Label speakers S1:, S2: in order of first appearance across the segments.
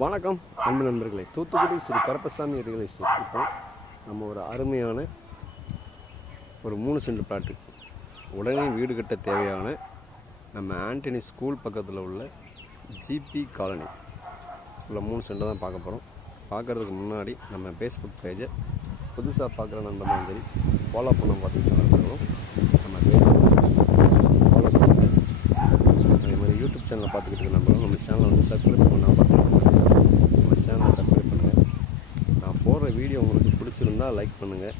S1: வணக்கம் அன்பு நண்பர்களே. தூத்துக்குடி ஸ்ரீ கருப்பசாமி ரியல் எஸ்டேட் இப்போ நம்ம ஒரு அருமையான ஒரு மூணு சென்ட் பிளாட்டு உடனே வீடு கட்ட தேவையான நம்ம ஆண்டனி ஸ்கூல் பக்கத்தில் உள்ள ஜிபி காலனி. உள்ள மூணு சென்ட் தான் பார்க்க போகிறோம் பார்க்குறதுக்கு முன்னாடி நம்ம ஃபேஸ்புக் பேஜை புதுசாக பார்க்குற நண்பர்களும் சரி ஃபாலோ பண்ண பார்த்துக்கிட்டு நம்ம ஃபாலோ அதே மாதிரி யூடியூப் சேனலை பார்த்துக்கிட்டு இருக்க நம்ம சேனலை வந்து சப்ஸ்கிரைப் பண்ணால் பார்த்துக்கிட்டு நம்ம சேனலை சப்ஸ்கிரைப் பண்ணுங்கள் நான் போடுற வீடியோ உங்களுக்கு பிடிச்சிருந்தா லைக் பண்ணுங்கள்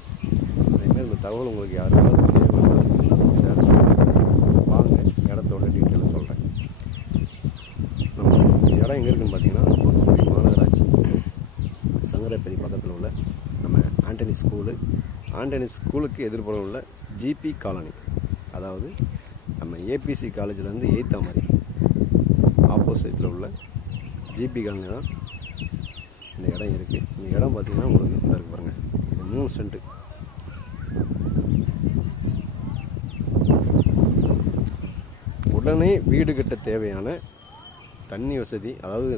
S1: அதேமாதிரி இந்த தகவல் உங்களுக்கு யாருக்காவது ஷேர் பண்ணுங்கள் வாங்க இடத்தோட டீட்டெயில் சொல்கிறேன் நம்ம இடம் எங்கே இருக்குன்னு பார்த்தீங்கன்னா தூத்துக்குடி மாநகராட்சி. சங்கரப்பதி பக்கத்தில் உள்ள நம்ம ஆண்டனி ஸ்கூலு ஆண்டனி ஸ்கூலுக்கு எதிர்ப்புறம் உள்ள ஜிபி காலனி அதாவது நம்ம ஏபிசி காலேஜ்லேருந்து எயித்தா மாதிரி ஆப்போசிட்டில் உள்ள ஜிபி காலனி தான் இந்த இடம் இருக்குது இந்த இடம் பார்த்திங்கன்னா உங்களுக்கு இந்த இருக்கு பாருங்கள் இது மூணு சென்ட்டு உடனே வீடு கட்ட தேவையான தண்ணி வசதி அதாவது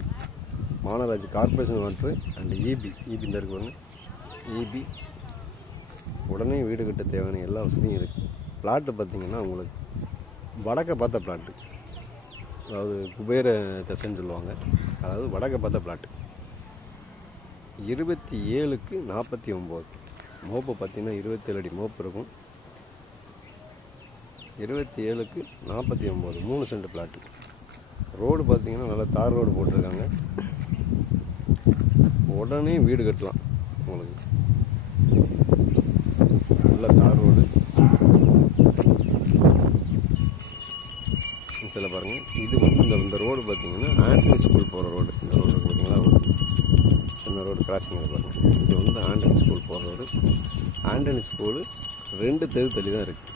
S1: மாநகராட்சி corporation water and EB EB இந்த இருக்கு ஈபி இபி உடனே வீடு கட்ட தேவையான எல்லா வசதியும் இருக்குது பிளாட்டு பார்த்திங்கன்னா உங்களுக்கு வடக்க பார்த்த பிளாட்டு அதாவது குபேர திசைன்னு சொல்லுவாங்க. அதாவது வடக்கை பார்த்த பிளாட்டு இருபத்தி ஏழுக்கு நாற்பத்தி ஒம்பது. மோப்பு பார்த்தீங்கன்னா இருபத்தேழு அடி மோப்பு இருக்கும். இருபத்தி ஏழுக்கு நாற்பத்தி ஒம்பது மூணு சென்ட் பிளாட்டு ரோடு பார்த்தீங்கன்னா நல்லா தார் ரோடு போட்டிருக்காங்க. உடனே வீடு கட்டலாம் உங்களுக்கு. நல்ல தார் ரோடு. சில பாருங்கள் இது வந்து இந்த ரோடு பார்த்தீங்கன்னா ஆண்ட்ரி ஸ்கூல் போகிற ரோடு. இந்த ரோடு பார்த்தீங்கன்னா அந்த ரோடு கிராசிங்கில் பாருங்கள் இது வந்து ஆண்டனி ஸ்கூல் போகிற ரோடு ஆண்டனி ஸ்கூலு ரெண்டு தெரு தள்ளி தான் இருக்குது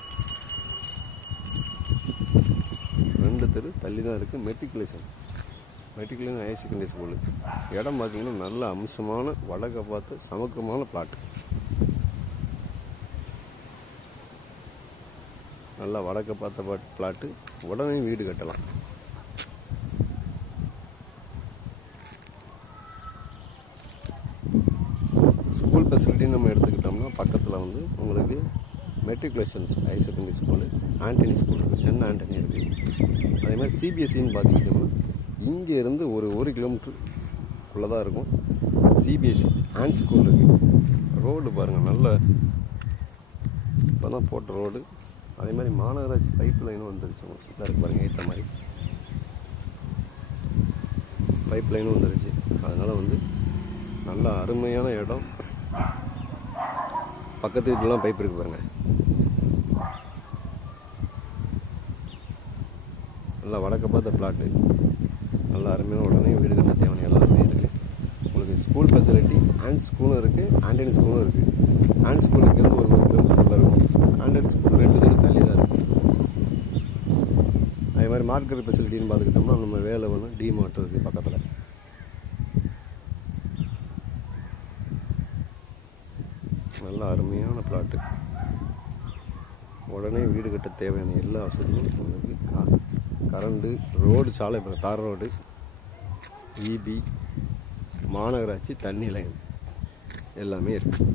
S1: ரெண்டு தெரு தள்ளி தான் இருக்குது matriculation matriculation higher secondary school இடம் பார்த்திங்கன்னா நல்ல அம்சமான வடக்கை பார்த்து சமக்கமான பிளாட்டு நல்லா வடக்கை பார்த்த பாட் பிளாட்டு உடனே வீடு கட்டலாம். ஸ்கூல் ஃபெசிலிட்டி நம்ம எடுத்துக்கிட்டோம்னா பக்கத்தில் வந்து உங்களுக்கு matriculation higher secondary school Antony school இருக்குது சென்னை ஆண்டனி இருக்குது அதே மாதிரி சிபிஎஸ்சின்னு பார்த்துக்கிட்டோம்னா இங்கேருந்து ஒரு ஒரு கிலோமீட்டருக்குள்ளே தான் இருக்கும். சிபிஎஸ்சி ஆண்ட் ஸ்கூல் இருக்குது ரோடு பாருங்கள் நல்ல இப்போ தான் போட்ட ரோடு அதே மாதிரி மாநகராட்சி பைப் லைனும் வந்துருச்சு. இதாக இருக்கு பாருங்கள் ஏற்ற மாதிரி. பைப் லைனும் வந்துருச்சு. அதனால் வந்து நல்ல அருமையான இடம். பக்கத்து வீட்டுலாம் பைப் இருக்கு பாருங்க. நல்லா வடக்க பார்த்த பிளாட்டு நல்லா அருமையான உடனே வீடு கட்ட தேவையான எல்லா வசதியும் இருக்குது உங்களுக்கு ஸ்கூல் ஃபெசிலிட்டி ஆண்ட் ஸ்கூலும் இருக்குது ஆண்டனி ஸ்கூலும் இருக்குது ஆண்ட் ஸ்கூல் இருக்கிறது ஒரு ஒரு கிலோமீட்டர் இருக்கும். ஆண்டனி ஸ்கூல் ரெண்டு தூரம் தள்ளி தான் இருக்குது அதே மாதிரி மார்க்கெட் ஃபெசிலிட்டின்னு பார்த்துக்கிட்டோம்னா நம்ம வேலை ஒன்று டிமார்ட் இருக்குது பக்கத்தில். நல்ல அருமையான பிளாட்டு உடனே வீடு கட்ட தேவையான எல்லா வசதியும் உங்களுக்கு க- கரண்டு ரோடு சாலை தார் ரோடு இபி மாநகராட்சி தண்ணி லைன் எல்லாமே இருக்குது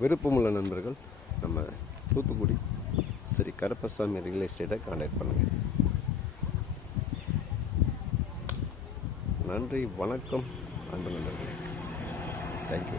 S1: விருப்பமுள்ள நண்பர்கள் நம்ம தூத்துக்குடி சரி கருப்பசாமி ரியல் எஸ்டேட்டை கான்டாக்ட் பண்ணுங்கள் நன்றி வணக்கம் அன்பு நண்பர்களே. தேங்க்யூ